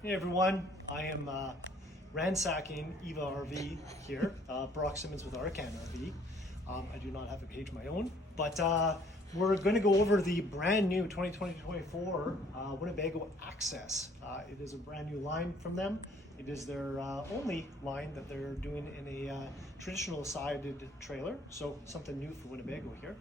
Hey everyone, I am ransacking Eva RV here, Brock Simmons with Arcan RV. I do not have a page of my own, but we're going to go over the brand new 2020-24 Winnebago Access. It is a brand new line from them. It is their only line that they're doing in a traditional sided trailer, so something new for Winnebago here.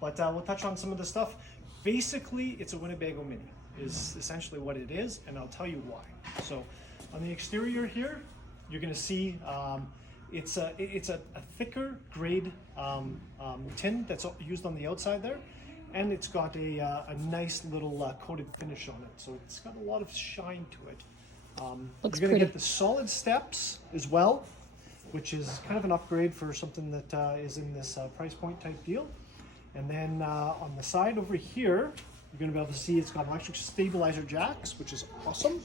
But we'll touch on some of the stuff. Basically, it's a Winnebago Mini, is essentially what it is, and I'll tell you why. So on the exterior here, you're going to see it's a thicker grade tin that's used on the outside there, and it's got a nice little coated finish on it, so it's got a lot of shine to it. Looks you're going to pretty. get the solid steps as well, which is kind of an upgrade for something that is in this price point type deal. And then on the side over here, you're going to be able to see it's got electric stabilizer jacks, which is awesome.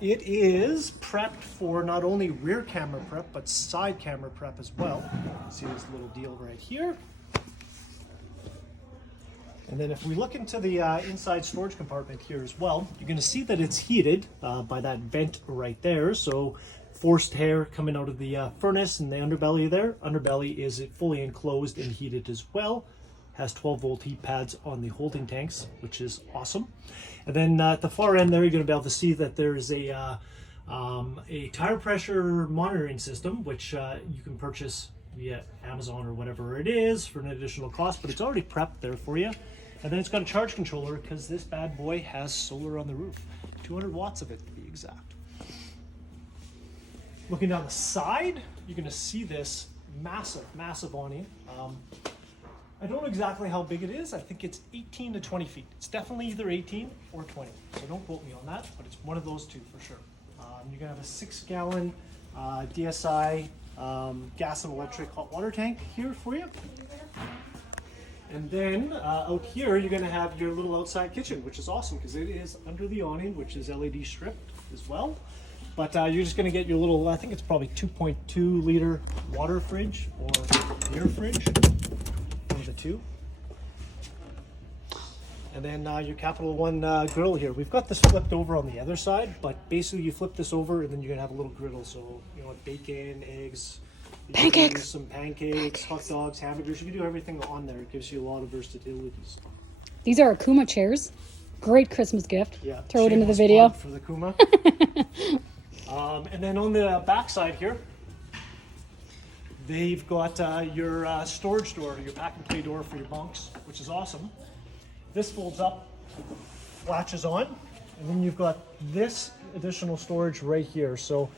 It is prepped for not only rear camera prep, but side camera prep as well. See this little deal right here. And then if we look into the inside storage compartment here as well, you're going to see that it's heated by that vent right there. So forced air coming out of the furnace and the underbelly there. Underbelly is fully enclosed and heated as well. Has 12-volt heat pads on the holding tanks, which is awesome. And then at the far end there, you're going to be able to see that there's a tire pressure monitoring system, which you can purchase via Amazon or whatever it is for an additional cost, but it's already prepped there for you. And then it's got a charge controller because this bad boy has solar on the roof. 200 watts of it to be exact. Looking down the side, you're going to see this massive awning. I don't know exactly how big it is. I think it's 18 to 20 feet. It's definitely either 18 or 20. So don't quote me on that, but it's one of those two for sure. You're going to have a 6-gallon DSI gas and electric hot water tank here for you. And then out here, you're going to have your little outside kitchen, which is awesome because it is under the awning, which is LED stripped as well. But you're just going to get your little, I think it's probably 2.2 liter water fridge or beer fridge, one of the two. And then your Capital One grill here. We've got this flipped over on the other side, but basically you flip this over and then you're going to have a little griddle. So, you know, bacon, eggs, Pancakes. some pancakes, hot dogs, hamburgers. You can do everything on there. It gives you a lot of versatility. So. These are Akuma chairs. Great Christmas gift. Yeah, Throw it into the shameless video. plug for the Kuma. And then on the back side here, they've got your storage door, your pack and play door for your bunks, which is awesome. This folds up, latches on, and then you've got this additional storage right here. So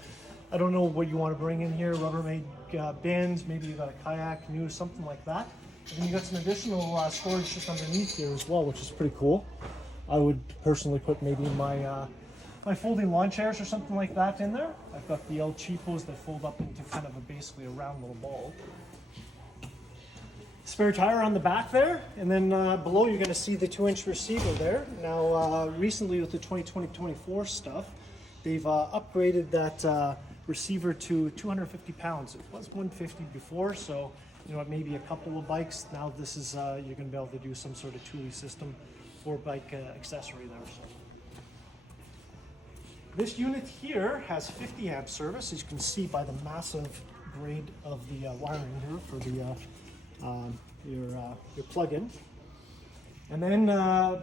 I don't know what you want to bring in here, Rubbermaid bins, maybe you got a kayak, canoe, something like that. And then you got some additional storage just underneath here as well, which is pretty cool. I would personally put maybe my my folding lawn chairs or something like that in there. I've got the El Cheapos that fold up into kind of basically a round little ball. Spare tire on the back there, and then below you're going to see the 2-inch receiver there. Now recently with the 2020-24 stuff, they've upgraded that receiver to 250 pounds. It was 150 before, so you know, maybe a couple of bikes. Now this is, you're going to be able to do some sort of Thule system for bike accessory there. So. This unit here has 50 amp service, as you can see by the massive grade of the wiring here for the your plug-in. And then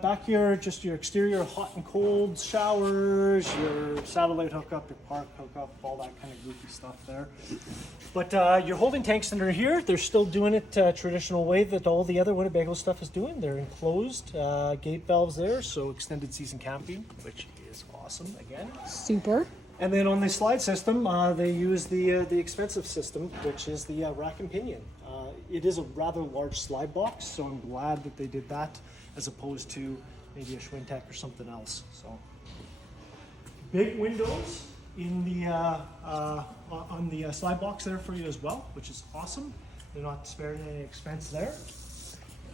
back here, just your exterior hot and cold showers, your satellite hookup, your park hookup, all that kind of goofy stuff there. But your holding tanks under here, they're still doing it traditional way that all the other Winnebago stuff is doing. They're enclosed, gate valves there, so extended season camping, which is awesome again. Super. And then on the slide system, they use the expensive system, which is the rack and pinion. It is a rather large slide box, so I'm glad that they did that as opposed to maybe a Schwintek or something else. So big windows in the on the slide box there for you as well, which is awesome. They're not sparing any expense there.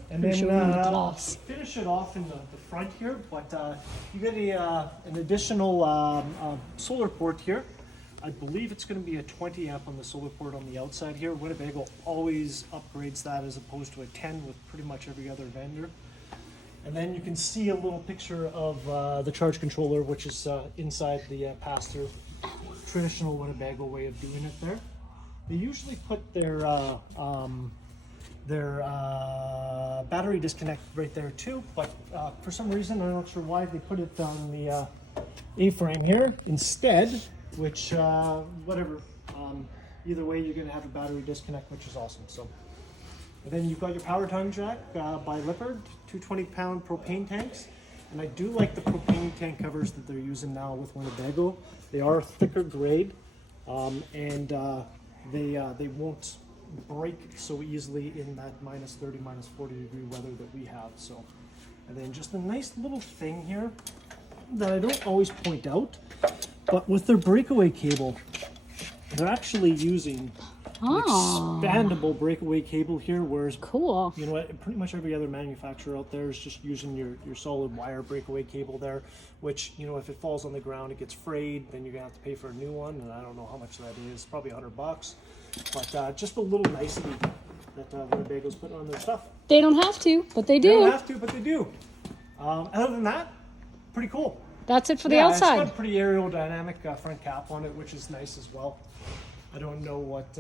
And then finish it off in the front here, but you get an additional solar port here. I believe it's going to be a 20 amp on the solar port on the outside here. Winnebago always upgrades that as opposed to a 10 with pretty much every other vendor. And then you can see a little picture of the charge controller, which is inside the pass-through. Traditional Winnebago way of doing it there. They usually put their battery disconnect right there too, but for some reason, I'm not sure why, they put it on the A-frame here instead, which, whatever. Either way, you're going to have a battery disconnect, which is awesome. So, and then you've got your power tongue jack by Lippard, 220-pound propane tanks. And I do like the propane tank covers that they're using now with Winnebago. They are thicker grade, and they won't break so easily in that minus 30, minus 40 degree weather that we have. So, and then just a nice little thing here that I don't always point out, but with their breakaway cable, they're actually using an expandable breakaway cable here, whereas Cool. you know what, pretty much every other manufacturer out there is just using your solid wire breakaway cable there, which, you know, if it falls on the ground, it gets frayed, then you're gonna have to pay for a new one, and I don't know how much that is, probably $100. But just a little nicety that Winnebago's putting on their stuff. They don't have to, but they do. They don't have to, but they do. Other than that, pretty cool. That's it for the Yeah, outside. it's got a pretty aerodynamic front cap on it, which is nice as well. I don't know what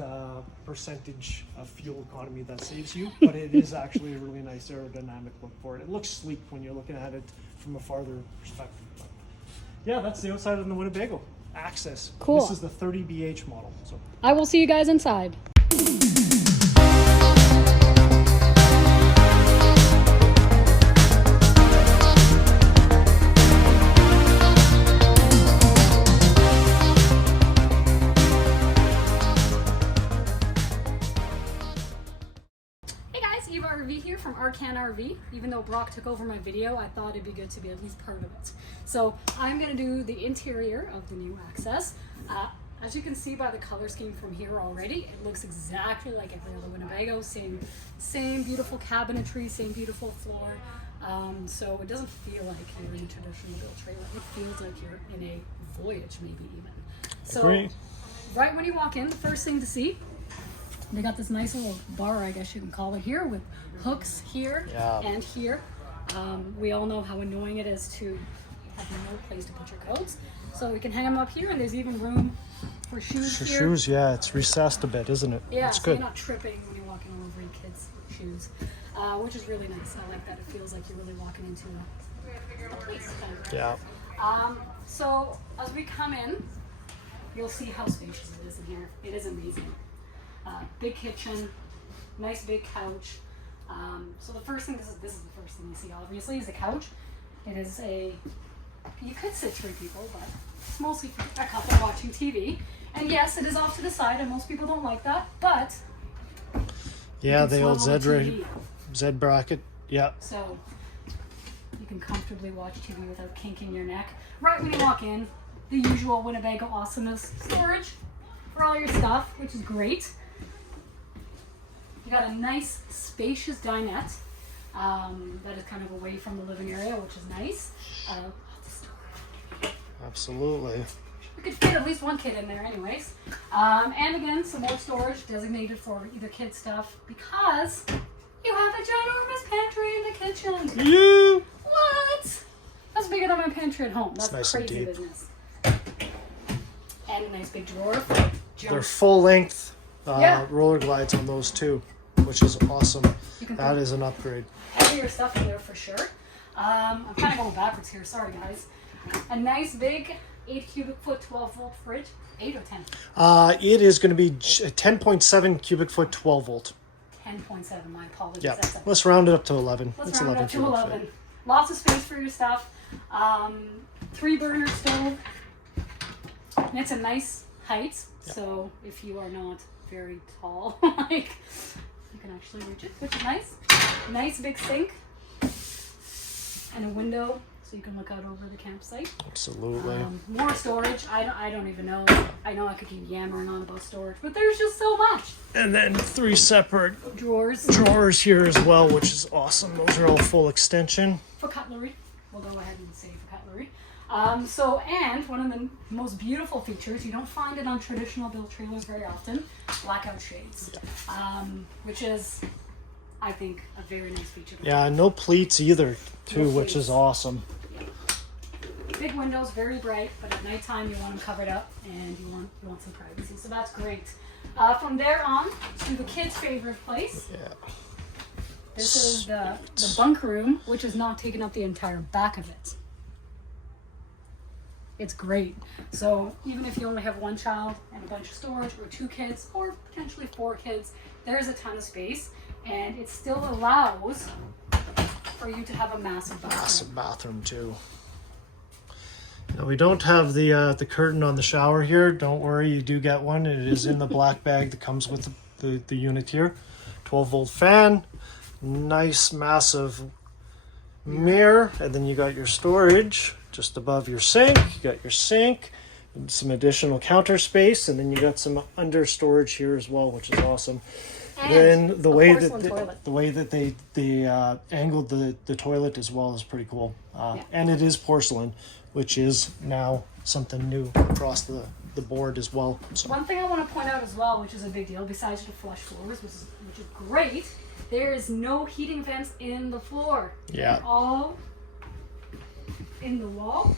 percentage of fuel economy that saves you, but it is actually a really nice aerodynamic look for it. It looks sleek when you're looking at it from a farther perspective. But yeah, that's the outside of the Winnebago. Access. Cool. This is the 30BH model. So. I will see you guys inside. RV here from Arcan RV. Even though Brock took over my video, I thought it'd be good to be at least part of it. So I'm going to do the interior of the new Access. As you can see by the color scheme from here already, it looks exactly like every other Winnebago. Same beautiful cabinetry, same beautiful floor. So it doesn't feel like you're in a traditional built trailer. It feels like you're in a Voyage, maybe even. So right when you walk in, the first thing to see, they got this nice little bar, I guess you can call it, here with hooks here and here. We all know how annoying it is to have no place to put your coats. So we can hang them up here, and there's even room for shoes here. Shoes, yeah, it's recessed a bit, isn't it? Yeah, it's so good. You're not tripping when you're walking all over your kids' shoes, which is really nice. I like that. It feels like you're really walking into a place. Yeah. So as we come in, you'll see how spacious it is in here. It is amazing. Big kitchen, nice big couch. So the first thing, this is the first thing you see obviously, is a couch. It is you could sit 3 people, but it's mostly for a couple watching TV. And yes, it is off to the side, and most people don't like that, but yeah, the old TV. Z bracket, yeah. So you can comfortably watch TV without kinking your neck. Right when you walk in, the usual Winnebago awesomeness, storage for all your stuff, which is great. You got a nice spacious dinette that is kind of away from the living area, which is nice. Absolutely. We could fit at least one kid in there anyways. And again, some more storage designated for either kid stuff, because you have a ginormous pantry in the kitchen. Yeah. What? That's bigger than my pantry at home. That's nice crazy and deep. business. And a nice big drawer. They're full length roller glides on those too, which is awesome. That is an upgrade. Heavier stuff in there for sure. I'm kind of going backwards here. Sorry, guys. A nice big 8 cubic foot 12 volt fridge. 8 or 10? It is going to be 10.7 cubic foot 12 volt. 10.7. My apologies. Yeah. Let's round it up to 11. Let's round it up to 11. Lots of space for your stuff. 3 burner stove. And it's a nice height, so if you are not very tall, like, you can actually reach it, which is nice. Nice big sink and a window so you can look out over the campsite. Absolutely. More storage. I don't even know. I know I could keep yammering on about storage, but there's just so much. And then 3 separate drawers here as well, which is awesome. Those are all full extension. For cutlery. We'll go ahead and say for cutlery. And one of the most beautiful features, you don't find it on traditional built trailers very often, blackout shades, which is I think, a very nice feature. Yeah, no pleats either, too, No which is pleats. awesome. Yeah. Big windows, very bright, but at nighttime you want them covered up and you want some privacy. So that's great. From there on to the kids' favorite place. Yeah. This is the bunk room, which is not taking up the entire back of it. It's great. So even if you only have one child and a bunch of storage, or 2 kids, or potentially 4 kids, there's a ton of space, and it still allows for you to have a massive bathroom. Massive bathroom too. Now we don't have the curtain on the shower here. Don't worry, you do get one. It is in the black bag that comes with the unit here. 12-volt fan, nice massive mirror, and then you got your storage just above your sink. You got your sink, and some additional counter space, and then you got some under storage here as well, which is awesome. And Then the a way porcelain that toilet. the way that they angled the toilet as well is pretty cool. Yeah. And it is porcelain, which is now something new across the board as well. So One thing I want to point out as well, which is a big deal, besides the flush floors, which is great, there is no heating vents in the floor. Yeah. They're all in the wall.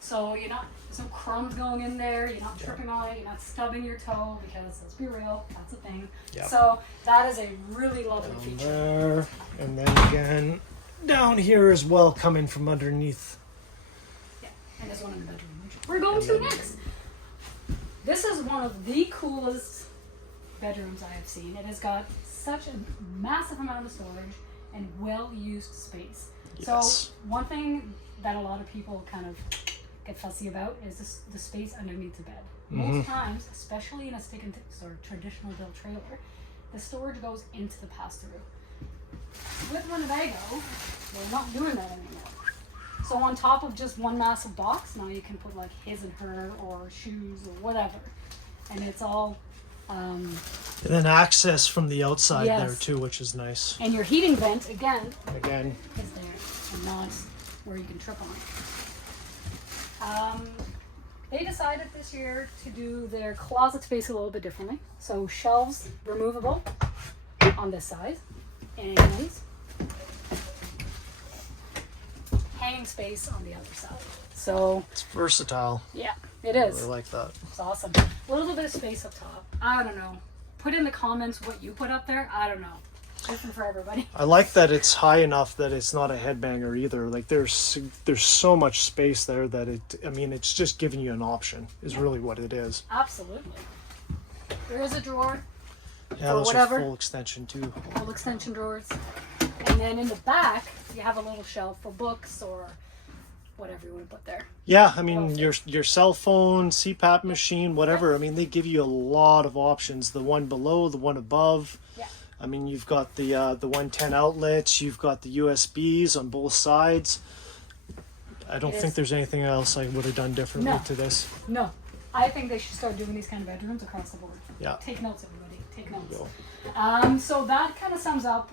So there's no crumbs going in there, you're not tripping on it, you're not stubbing your toe, because let's be real, that's a thing. Yeah. So that is a really lovely down feature. there, and then again down here as well, coming from underneath. Yeah, and there's one in the bedroom, which we're going to next. This is one of the coolest bedrooms I have seen. It has got such a massive amount of storage and well-used space. Yes. So one thing that a lot of people kind of get fussy about is the space underneath the bed. Most times, especially in a stick and or traditional built trailer, the storage goes into the pass-through. With Winnebago, we're not doing that anymore. So on top of just one massive box, now you can put like his and her or shoes or whatever. And it's all, And then access from the outside Yes. there too, which is nice. and your heating vent, again, Again, is there and not where you can trip on it. They decided this year to do their closet space a little bit differently. So shelves removable on this side and hanging space on the other side. So it's versatile. yeah, it I is. really like that. It's awesome. A little bit of space up top. I don't know. Put in the comments what you put up there. I don't know. Different for everybody. I like that it's high enough that it's not a headbanger either. Like there's so much space there that it's just giving you an option is really what it is. Absolutely. There is a drawer, Yeah, For those whatever. are full extension too. full extension drawers. And then in the back, you have a little shelf for books or whatever you want to put there. Yeah, I mean your cell phone, CPAP machine, whatever. I mean they give you a lot of options. The one below, the one above. Yeah. I mean you've got the 110 outlets. You've got the USBs on both sides. I don't It think is. there's anything else I would have done differently No. to this. No. I think they should start doing these kind of bedrooms across the board. Yeah. Take notes, everybody. Take notes. Go. So that kind of sums up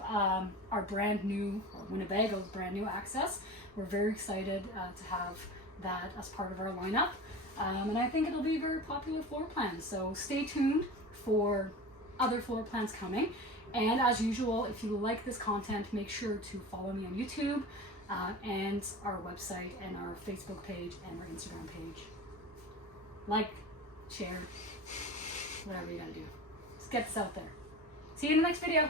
our brand new, or Winnebago's brand new access. We're very excited to have that as part of our lineup. And I think it'll be a very popular floor plan. So stay tuned for other floor plans coming. And as usual, if you like this content, make sure to follow me on YouTube and our website and our Facebook page and our Instagram page. Like, share, whatever you gotta do. Just get this out there. See you in the next video.